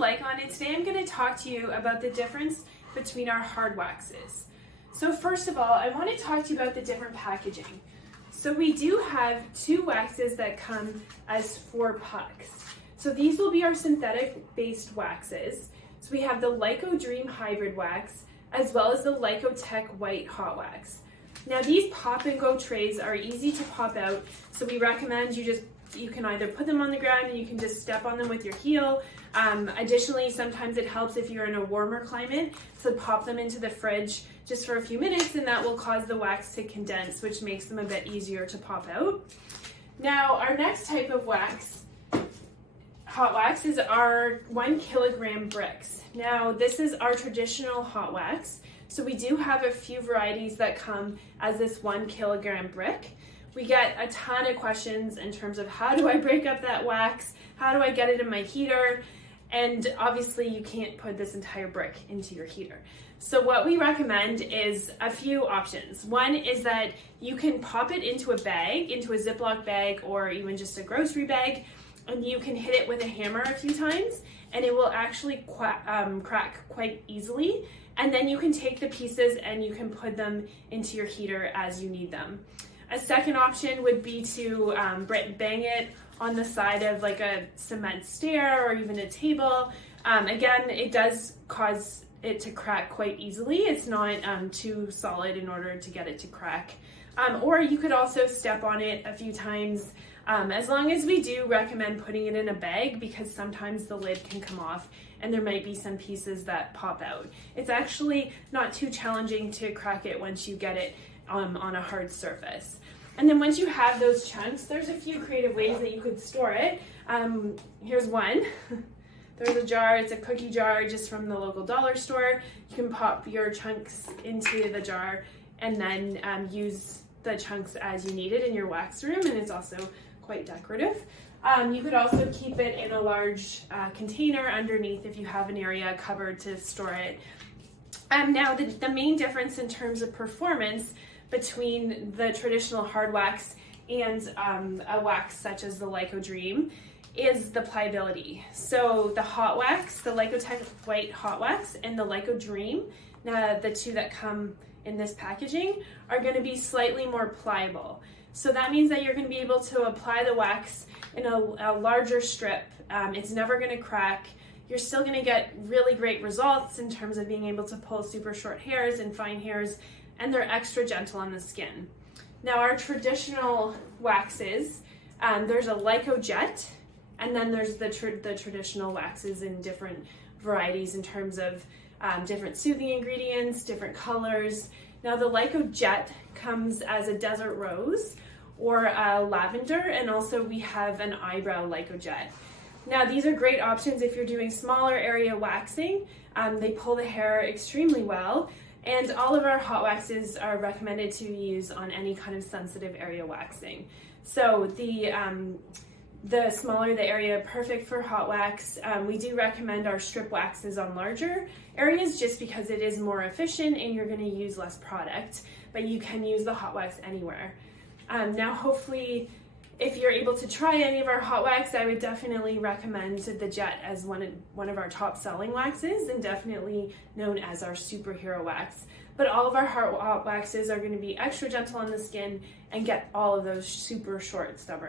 LYCON, and today I'm going to talk to you about the difference between our hard waxes. So first of all, I want to talk to you about the different packaging. So we do have two waxes that come as 4 pucks. So these will be our synthetic based waxes. So we have the LYCO Dream Hybrid Wax as well as the LYCO Tech White Hot Wax. Now these pop and go trays are easy to pop out, so we recommend you can either put them on the ground and you can just step on them with your heel. Additionally, sometimes it helps if you're in a warmer climate to pop them into the fridge just for a few minutes, and that will cause the wax to condense, which makes them a bit easier to pop out. Now our next type of wax, hot wax, is our 1 kilogram bricks. Now this is our traditional hot wax. So we do have a few varieties that come as this 1 kilogram brick. We get a ton of questions in terms of how do I break up that wax? How do I get it in my heater? And obviously you can't put this entire brick into your heater. So what we recommend is a few options. One is that you can pop it into a bag, into a Ziploc bag or even just a grocery bag, and you can hit it with a hammer a few times and it will actually crack quite easily. And then you can take the pieces and you can put them into your heater as you need them. A second option would be to bang it on the side of like a cement stair or even a table. Again, it does cause it to crack quite easily. It's not too solid in order to get it to crack. Or you could also step on it a few times, as long as we do recommend putting it in a bag, because sometimes the lid can come off and there might be some pieces that pop out. It's actually not too challenging to crack it once you get it on a hard surface. And then once you have those chunks, there's a few creative ways that you could store it. Here's one. There's a jar, it's a cookie jar just from the local dollar store. You can pop your chunks into the jar and then use the chunks as you need it in your wax room, and it's also quite decorative. You could also keep it in a large container underneath if you have an area cupboard to store it. Now the main difference in terms of performance between the traditional hard wax and a wax such as the LYCO Dream is the pliability. So the hot wax, the LYCO Tech White Hot Wax and the LYCO Dream, the two that come in this packaging, are going to be slightly more pliable. So that means that you're going to be able to apply the wax in a larger strip. It's never going to crack. You're still going to get really great results in terms of being able to pull super short hairs and fine hairs, and they're extra gentle on the skin. Now our traditional waxes, there's a LYCO Jet, and then there's the traditional waxes in different varieties in terms of different soothing ingredients, different colors. Now the LYCO Jet comes as a desert rose or a lavender, and also we have an eyebrow LYCO Jet. Now these are great options if you're doing smaller area waxing. They pull the hair extremely well, and all of our hot waxes are recommended to use on any kind of sensitive area waxing. So the smaller the area, perfect for hot wax. We do recommend our strip waxes on larger areas just because it is more efficient and you're going to use less product, but you can use the hot wax anywhere. Now hopefully if you're able to try any of our hot wax, I would definitely recommend the Jet as one of our top selling waxes, and definitely known as our superhero wax. But all of our hot waxes are going to be extra gentle on the skin and get all of those super short stubborn